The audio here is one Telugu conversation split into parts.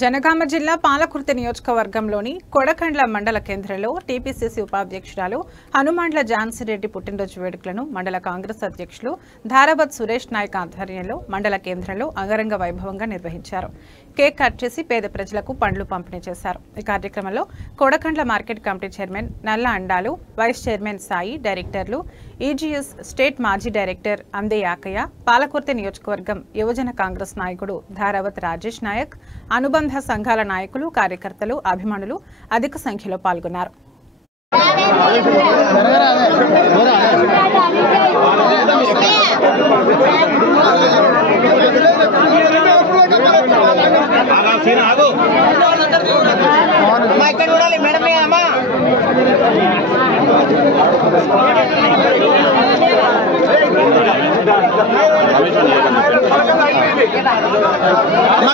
జనగామ జిల్లా పాలకుర్తి నియోజకవర్గంలోని కొడకండ్ల మండల కేంద్రంలో టీపీసీసీ ఉపాధ్యక్షురాలు హనుమాండ్ల ఝాన్సీరెడ్డి పుట్టినరోజు వేడుకలను మండల కాంగ్రెస్ అధ్యక్షులు ధారావత్ సురేష్ నాయక్ ఆధ్వర్యంలో మండల కేంద్రంలో అంగరంగ వైభవంగా నిర్వహించారు. కేక్ కట్ చేసి పేద ప్రజలకు పండ్లు పంపిణీ చేశారు. ఈ కార్యక్రమంలో కొడకండ్ల మార్కెట్ కమిటీ చైర్మన్ నల్ల అండాలు, వైస్ చైర్మన్ సాయి, డైరెక్టర్లు ఈజీఎస్ స్టేట్ మాజీ డైరెక్టర్ అందే యాకయ్య, పాలకుర్తి నియోజకవర్గం యువజన కాంగ్రెస్ నాయకుడు ధారావత్ రాజేష్ నాయక్, అనుబంధ సంఘాల నాయకులు, కార్యకర్తలు, అభిమానులు అధిక సంఖ్యలో పాల్గొన్నారు.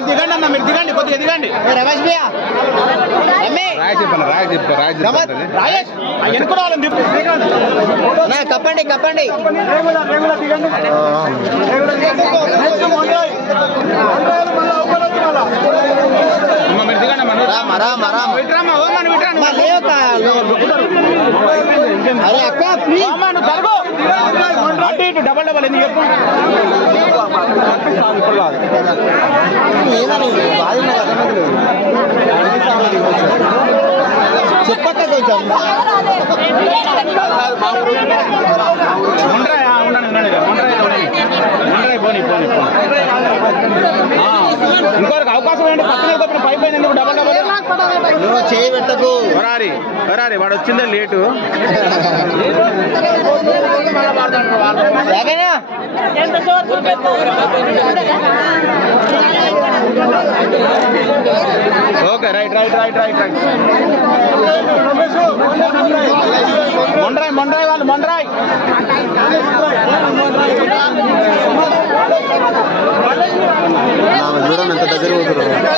దిగండి మీరు దిగండి, కొద్దిగా దిగండి. రమేష్ భయ్యా కప్పండి కప్పండి అరే అక్క అటు ఇటు డబల్ డబల్ ఎందుకు చెప్పు చెప్పక్క కొంచెం ఇంకొక అవకాశం ఏంటి? పక్కన పైప్ ఎందుకు డబల్ డబల్ చేయి పెట్టకు. వరారి వరారి వాడు వచ్చిందే late. Okay right right right right right Mondrai Mondrai వాళ్ళు మొండ్రాయ్ చూడండి ఎంత దగ్గర పోతున్నారు.